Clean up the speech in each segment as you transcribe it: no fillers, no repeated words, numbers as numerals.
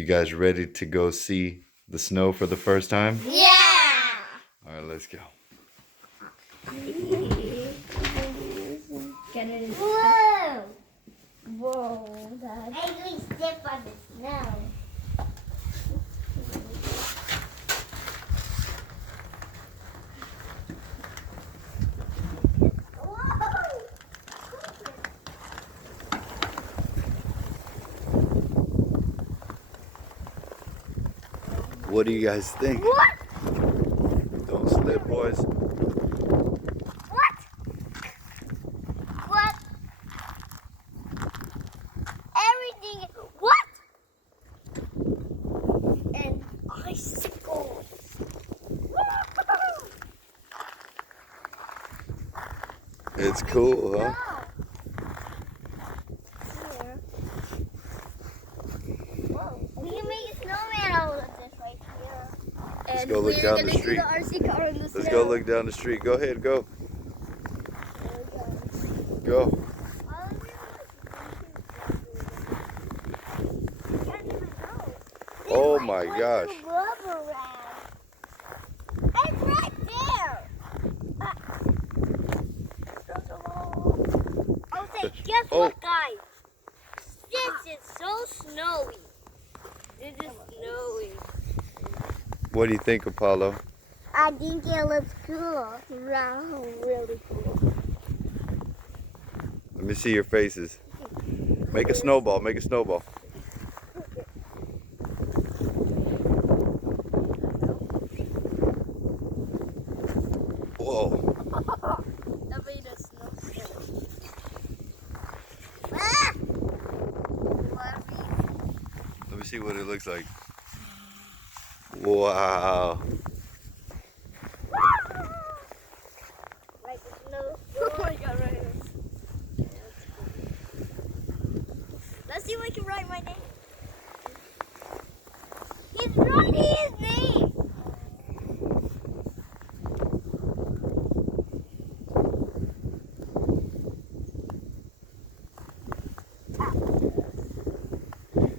You guys ready to go see the snow for the first time? Yeah! All right, let's go. Whoa! Whoa, Dad. I can step on the snow. What do you guys think? What? Don't slip, boys. What? What? Everything. What? And icicles. It's cool, huh? We can make a snowman out of this right here. Let's go look down the street. Let's go look down the street. Go ahead, go. Go. Oh my gosh. It's right there. Okay, guess what, guys? This is so snowy. This is snowy. What do you think, Apollo? I think it looks cool. Really cool. Let me see your faces. Make a snowball. Make a snowball. Whoa. That made a snowstorm. Ah! Let me see what it looks like. Wow. Like a snowstorm. Oh my God, right here. Let's see if I can write my name. He's writing his name.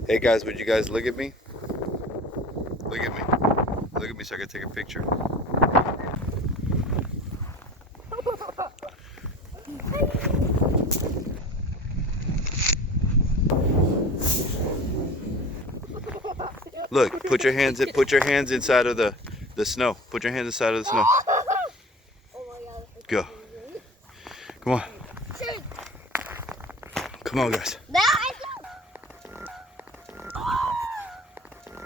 Hey guys, would you guys look at me? Look at me. Look at me so I can take a picture. Look, put your hands inside of the snow. Put your hands inside of the snow. Go. Come on. Come on, guys.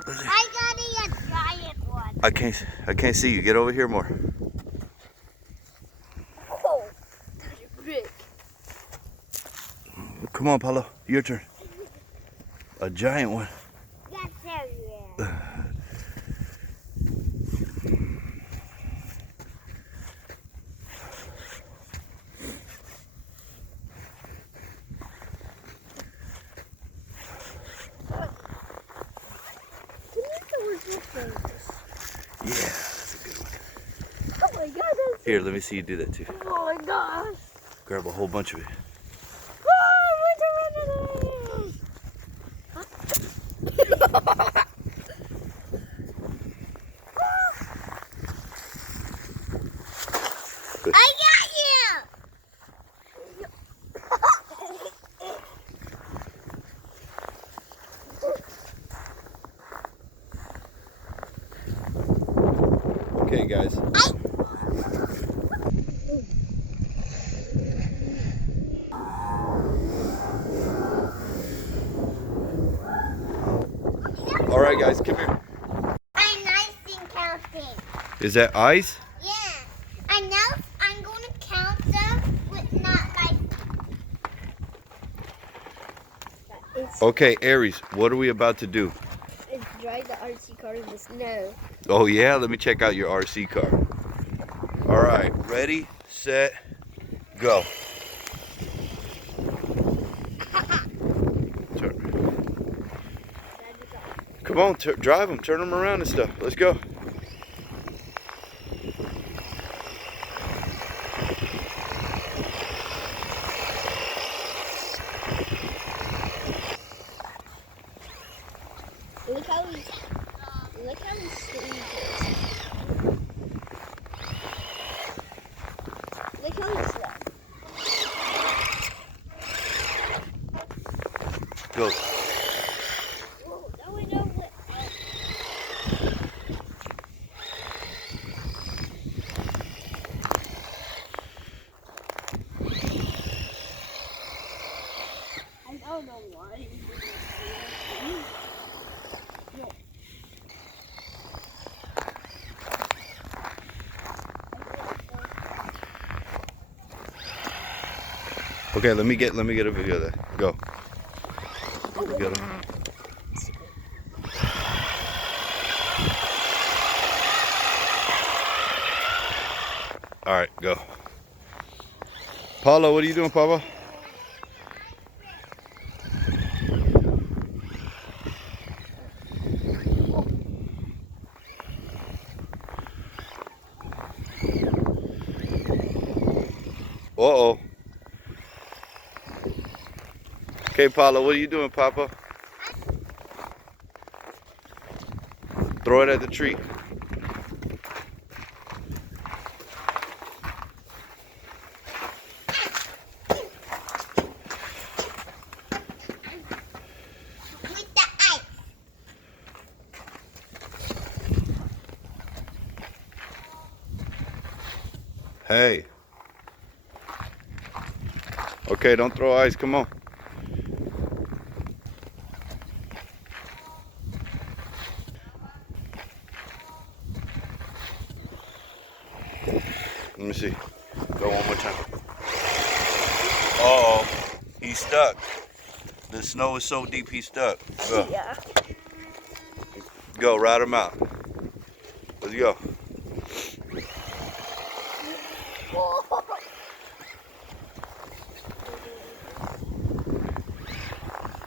I got a giant one. I can't see you. Get over here more. Oh, that's big. Come on, Paulo. Your turn. A giant one. That's everywhere. Yeah, that's a good one. Oh my God, that's Here, let me see you do that too. oh my gosh. Grab a whole bunch of it. I got you! Okay, guys. All right, guys, come here. I'm nice in counting. Is that ice? Yeah. And now I'm going to count them with not my Okay, Aries, what are we about to do? It's drive the RC car in the snow. Oh yeah, let me check out your RC car. All right, ready, set, go. Turn. Come on, drive them, turn them around and stuff. Let's go. Look how how he's sleeping. Look how he's slept. Go. Whoa, that went over. I don't know why he didn't see it. Okay, let me get a video of that. Go. Get him. All right, go. Paulo, what are you doing, Papa? Uh-oh. Okay, Paulo, what are you doing, Papa? Throw it at the tree. With the ice. Hey. Okay, don't throw ice. Come on. Let me see. Go one more time. Uh-oh. He's stuck. The snow is so deep, he's stuck. Go. Yeah. Go, ride him out. Let's go.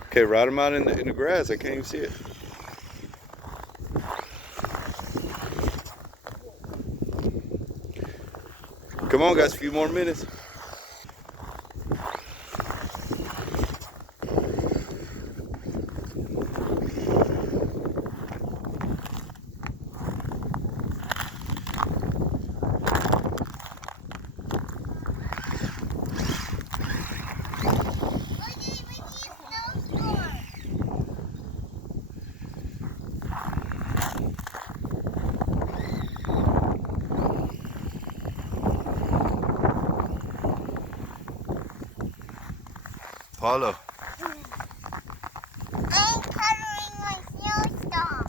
Okay, ride him out in the grass. I can't even see it. Come on, guys. A few more minutes. Paulo. I'm coloring my snowstorm.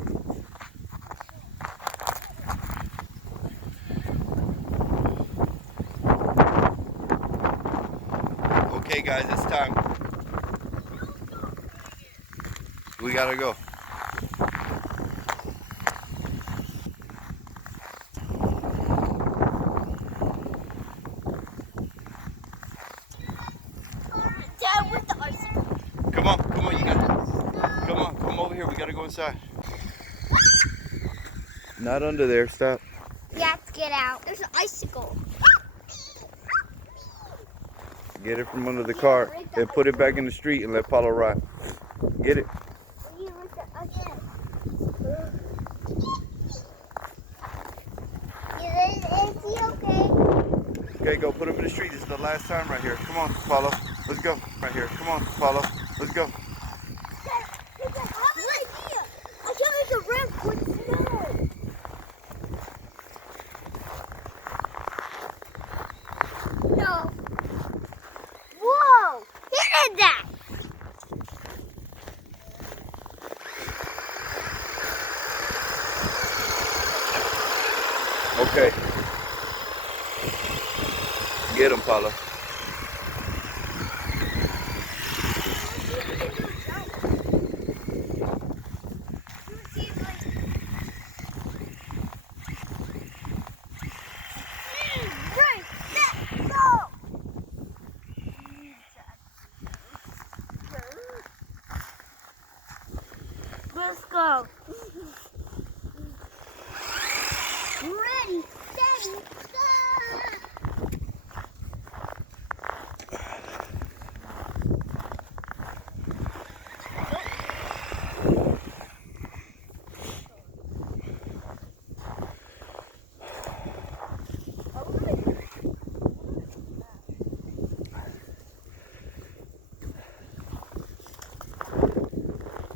Okay, guys, it's time. We gotta go. Dad, with the icicle. Come on, you got. Come over here. We gotta go inside. Not under there. Stop. You have to get out. There's an icicle. Get it from under the car and put it back in the street and let Paulo ride. Get it. Is he okay? Okay, go put him in the street. This is the last time right here. Come on, Paulo. Let's go. Right here. Come on, Paulo. Let's go. I have an idea. I can make a ramp with snow. No. Whoa! He did that. Okay. Get him, Paulo. Right, let's go. Let's go. Ready, steady, go.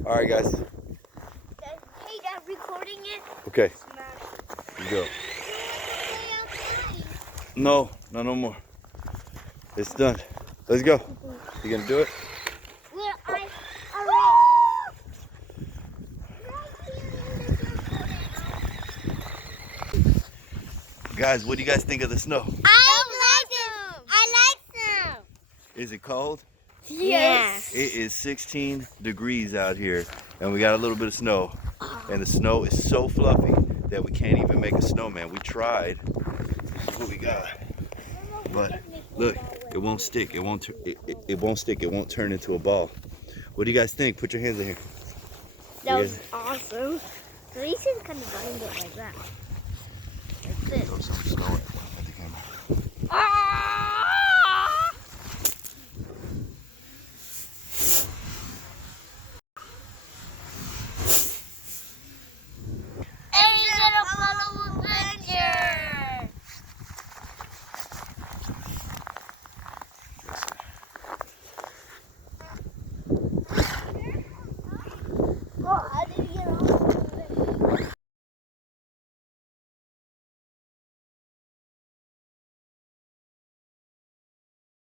All right, guys. Hey, Dad, recording it? Okay, Smash. you go. You want to play outside? No, no more. It's done. Let's go. You gonna do it? Well, I Guys, what do you guys think of the snow? I like them. Is it cold? Yes. It is 16 degrees out here, and we got a little bit of snow. And the snow is so fluffy that we can't even make a snowman. We tried. This is what we got. But look, it won't stick. It won't stick. It won't turn into a ball. What do you guys think? Put your hands in here. That was awesome. At least it's kind of bind it like that. Like this. Throw some snow in.